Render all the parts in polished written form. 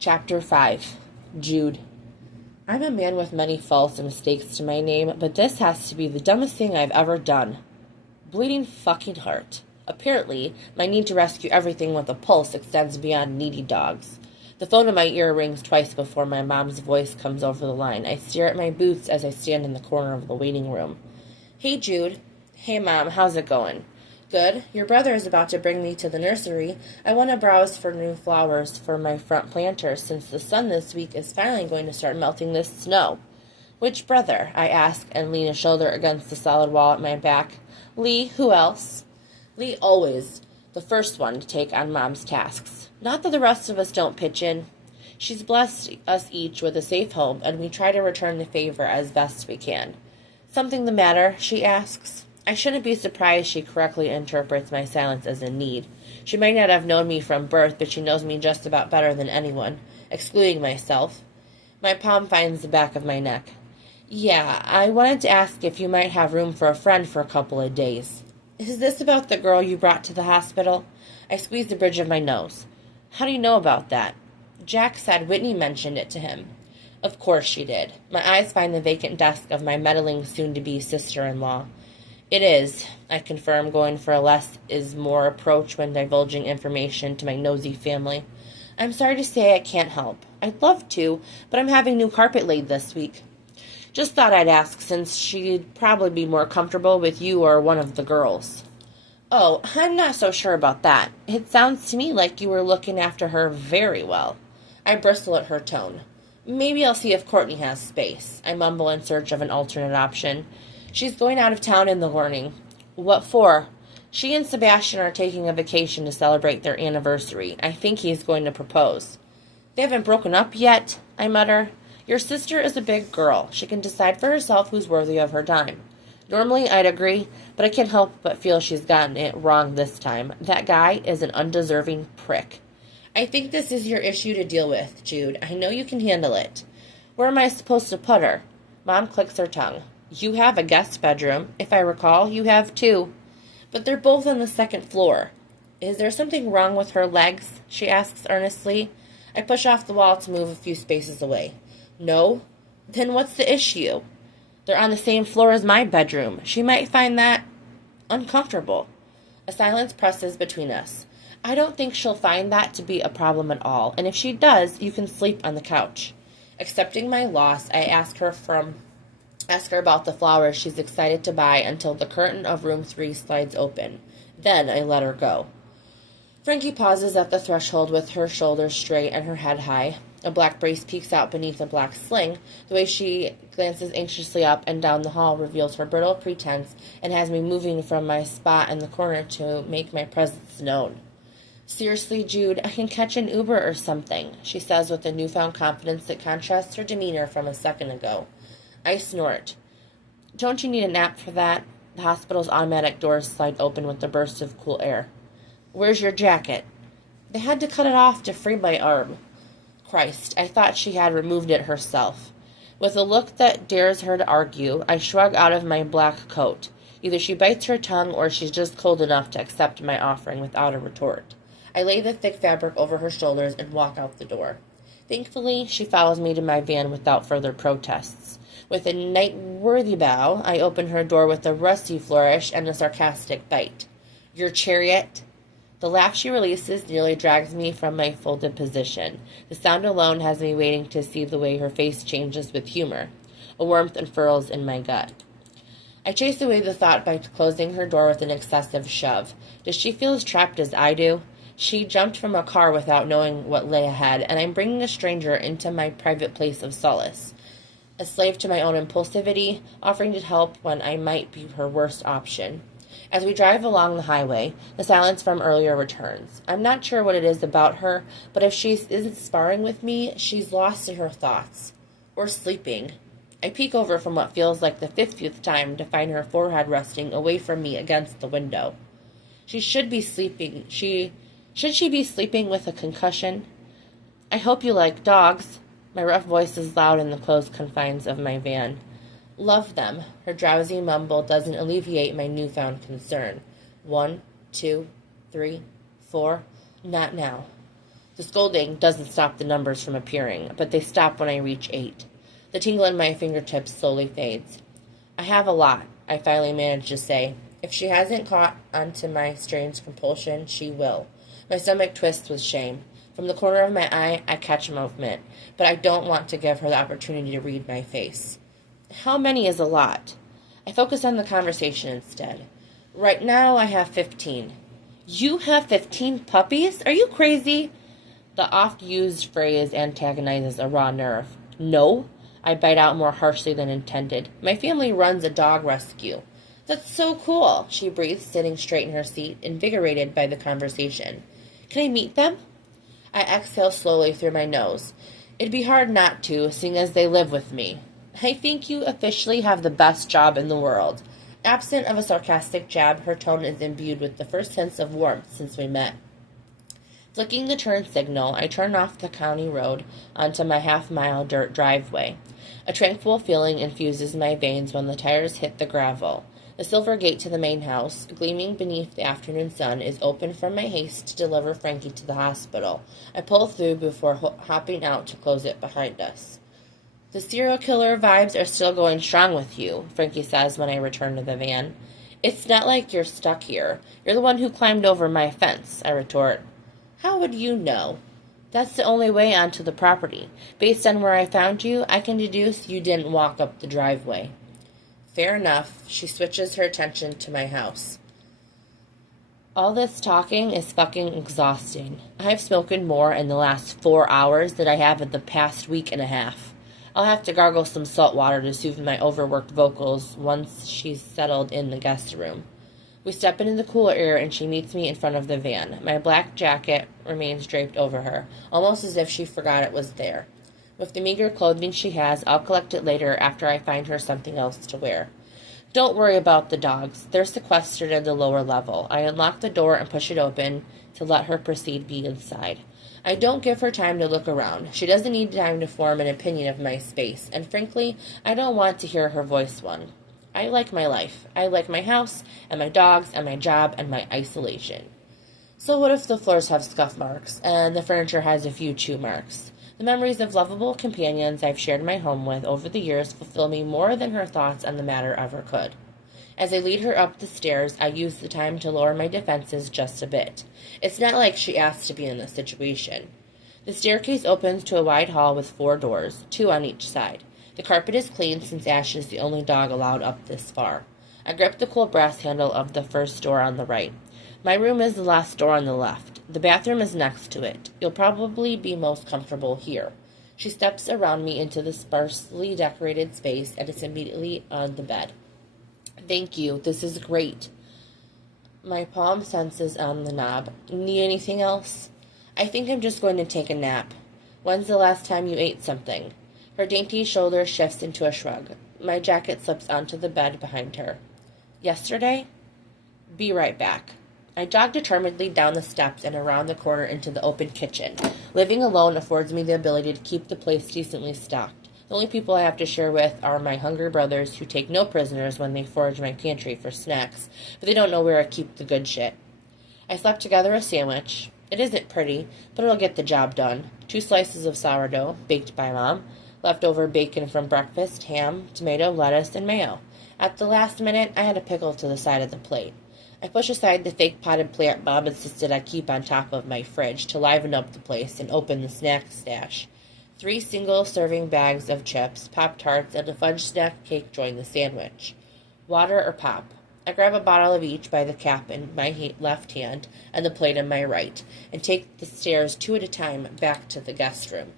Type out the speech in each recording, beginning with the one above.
Chapter 5. Jude. I'm a man with many faults and mistakes to my name, but this has to be the dumbest thing I've ever done. Bleeding fucking heart. Apparently, my need to rescue everything with a pulse extends beyond needy dogs. The phone in my ear rings twice before my mom's voice comes over the line. I stare at my boots as I stand in the corner of the waiting room. Hey, Jude. Hey, Mom. How's it going? Good. Your brother is about to bring me to the nursery. I want to browse for new flowers for my front planters since the sun this week is finally going to start melting this snow. Which brother? I ask and lean a shoulder against the solid wall at my back. Lee, who else? Lee always the first one to take on Mom's tasks. Not that the rest of us don't pitch in. She's blessed us each with a safe home, and we try to return the favor as best we can. Something the matter? She asks. I shouldn't be surprised she correctly interprets my silence as a need. She might not have known me from birth, but she knows me just about better than anyone, excluding myself. My palm finds the back of my neck. Yeah, I wanted to ask if you might have room for a friend for a couple of days. Is this about the girl you brought to the hospital? I squeeze the bridge of my nose. How do you know about that? Jack said Whitney mentioned it to him. Of course she did. My eyes find the vacant desk of my meddling soon-to-be sister-in-law. It is, I confirm, going for a less is more approach when divulging information to my nosy family. I'm sorry to say I can't help. I'd love to, but I'm having new carpet laid this week. Just thought I'd ask, since she'd probably be more comfortable with you or one of the girls. Oh, I'm not so sure about that. It sounds to me like you were looking after her very well. I bristle at her tone. Maybe I'll see if Courtney has space. I mumble in search of an alternate option. She's going out of town in the morning. What for? She and Sebastian are taking a vacation to celebrate their anniversary. I think he's going to propose. They haven't broken up yet, I mutter. Your sister is a big girl. She can decide for herself who's worthy of her time. Normally, I'd agree, but I can't help but feel she's gotten it wrong this time. That guy is an undeserving prick. I think this is your issue to deal with, Jude. I know you can handle it. Where am I supposed to put her? Mom clicks her tongue. You have a guest bedroom. If I recall, you have two. But they're both on the second floor. Is there something wrong with her legs? She asks earnestly. I push off the wall to move a few spaces away. No? Then what's the issue? They're on the same floor as my bedroom. She might find that uncomfortable. A silence presses between us. I don't think she'll find that to be a problem at all, and if she does, you can sleep on the couch. Accepting my loss, I ask her about the flowers she's excited to buy until the curtain of room 3 slides open. Then I let her go. Frankie pauses at the threshold with her shoulders straight and her head high. A black brace peeks out beneath a black sling. The way she glances anxiously up and down the hall reveals her brittle pretense and has me moving from my spot in the corner to make my presence known. Seriously, Jude, I can catch an Uber or something, she says with a newfound confidence that contrasts her demeanor from a second ago. I snort. Don't you need a nap for that? The hospital's automatic doors slide open with a burst of cool air. Where's your jacket? They had to cut it off to free my arm. Christ, I thought she had removed it herself. With a look that dares her to argue, I shrug out of my black coat. Either she bites her tongue or she's just cold enough to accept my offering without a retort. I lay the thick fabric over her shoulders and walk out the door. Thankfully, she follows me to my van without further protests. With a knight-worthy bow, I open her door with a rusty flourish and a sarcastic bite. Your chariot? The laugh she releases nearly drags me from my folded position. The sound alone has me waiting to see the way her face changes with humor. A warmth unfurls in my gut. I chase away the thought by closing her door with an excessive shove. Does she feel as trapped as I do? She jumped from a car without knowing what lay ahead, and I'm bringing a stranger into my private place of solace. A slave to my own impulsivity, offering to help when I might be her worst option. As we drive along the highway, the silence from earlier returns. I'm not sure what it is about her, but if she isn't sparring with me, she's lost in her thoughts. Or sleeping. I peek over from what feels like the 50th time to find her forehead resting away from me against the window. She should be sleeping. Should she be sleeping with a concussion? I hope you like dogs. My rough voice is loud in the closed confines of my van. Love them. Her drowsy mumble doesn't alleviate my newfound concern. 1, 2, 3, 4. Not now. The scolding doesn't stop the numbers from appearing, but they stop when I reach 8. The tingle in my fingertips slowly fades. I have a lot, I finally manage to say. If she hasn't caught onto my strange compulsion, she will. My stomach twists with shame. From the corner of my eye, I catch a movement, but I don't want to give her the opportunity to read my face. How many is a lot? I focus on the conversation instead. Right now, I have 15. You have 15 puppies? Are you crazy? The oft-used phrase antagonizes a raw nerve. No, I bite out more harshly than intended. My family runs a dog rescue. That's so cool, she breathes, sitting straight in her seat, invigorated by the conversation. Can I meet them? I exhale slowly through my nose. It'd be hard not to, seeing as they live with me. I think you officially have the best job in the world. Absent of a sarcastic jab, her tone is imbued with the first sense of warmth since we met. Flicking the turn signal, I turn off the county road onto my half-mile dirt driveway. A tranquil feeling infuses my veins when the tires hit the gravel. The silver gate to the main house, gleaming beneath the afternoon sun, is open from my haste to deliver Frankie to the hospital. I pull through before hopping out to close it behind us. The serial killer vibes are still going strong with you, Frankie says when I return to the van. It's not like you're stuck here. You're the one who climbed over my fence, I retort. How would you know? That's the only way onto the property. Based on where I found you, I can deduce you didn't walk up the driveway. Fair enough. She switches her attention to my house. All this talking is fucking exhausting. I've spoken more in the last 4 hours than I have in the past week and a half. I'll have to gargle some salt water to soothe my overworked vocals once she's settled in the guest room. We step into the cooler air and she meets me in front of the van. My black jacket remains draped over her, almost as if she forgot it was there. With the meager clothing she has, I'll collect it later after I find her something else to wear. Don't worry about the dogs. They're sequestered at the lower level. I unlock the door and push it open to let her proceed be inside. I don't give her time to look around. She doesn't need time to form an opinion of my space, and frankly, I don't want to hear her voice one. I like my life. I like my house, and my dogs, and my job, and my isolation. So what if the floors have scuff marks, and the furniture has a few chew marks? The memories of lovable companions I've shared my home with over the years fulfill me more than her thoughts on the matter ever could. As I lead her up the stairs, I use the time to lower my defenses just a bit. It's not like she asked to be in this situation. The staircase opens to a wide hall with 4 doors, 2 on each side. The carpet is clean since Ash is the only dog allowed up this far. I grip the cool brass handle of the first door on the right. My room is the last door on the left. The bathroom is next to it. You'll probably be most comfortable here. She steps around me into the sparsely decorated space and is immediately on the bed. Thank you. This is great. My palm senses on the knob. Need anything else? I think I'm just going to take a nap. When's the last time you ate something? Her dainty shoulder shifts into a shrug. My jacket slips onto the bed behind her. Yesterday? Be right back. I jog determinedly down the steps and around the corner into the open kitchen. Living alone affords me the ability to keep the place decently stocked. The only people I have to share with are my hungry brothers who take no prisoners when they forage my pantry for snacks, but they don't know where I keep the good shit. I slapped together a sandwich. It isn't pretty, but it'll get the job done. 2 slices of sourdough, baked by Mom. Leftover bacon from breakfast, ham, tomato, lettuce, and mayo. At the last minute, I had a pickle to the side of the plate. I push aside the fake potted plant Bob insisted I keep on top of my fridge to liven up the place and open the snack stash. 3 single-serving bags of chips, Pop-Tarts, and a fudge snack cake join the sandwich. Water or pop? I grab a bottle of each by the cap in my left hand and the plate in my right, and take the stairs 2 at a time back to the guest room.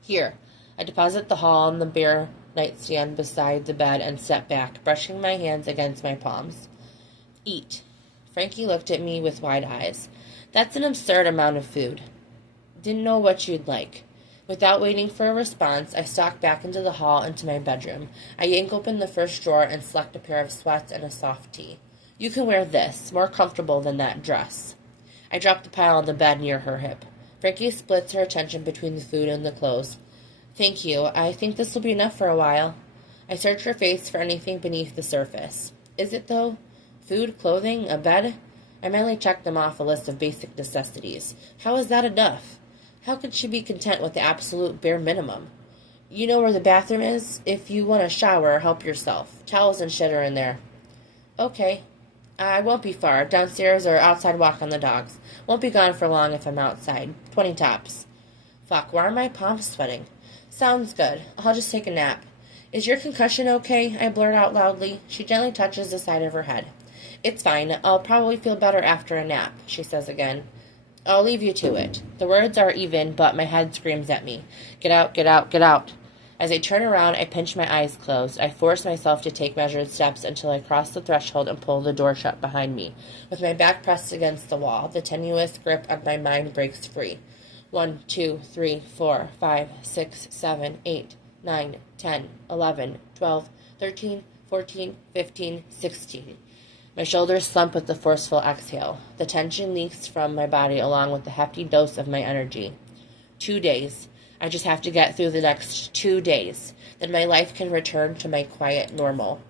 Here, I deposit the haul on the bare nightstand beside the bed and step back, brushing my hands against my palms. Eat. Frankie looked at me with wide eyes. That's an absurd amount of food. Didn't know what you'd like. Without waiting for a response, I stalk back into the hall into my bedroom. I yank open the first drawer and select a pair of sweats and a soft tee. You can wear this, more comfortable than that dress. I drop the pile on the bed near her hip. Frankie splits her attention between the food and the clothes. Thank you. I think this will be enough for a while. I search her face for anything beneath the surface. Is it, though? Food, clothing, a bed? I mentally checked them off a list of basic necessities. How is that enough? How could she be content with the absolute bare minimum? You know where the bathroom is? If you want a shower, help yourself. Towels and shit are in there. Okay. I won't be far. Downstairs or outside walk on the dogs. Won't be gone for long if I'm outside. 20 tops. Fuck, why are my palms sweating? Sounds good. I'll just take a nap. Is your concussion okay? I blurt out loudly. She gently touches the side of her head. It's fine. I'll probably feel better after a nap, she says again. I'll leave you to it. The words are even, but my head screams at me. Get out, get out, get out. As I turn around, I pinch my eyes closed. I force myself to take measured steps until I cross the threshold and pull the door shut behind me. With my back pressed against the wall, the tenuous grip of my mind breaks free. 1, 2, 3, 4, 5, 6, 7, 8, 9, 10, 11, 12, 13, 14, 15, 16. My shoulders slump with the forceful exhale. The tension leaks from my body along with the hefty dose of my energy. 2 days. I just have to get through the next 2 days. Then my life can return to my quiet normal.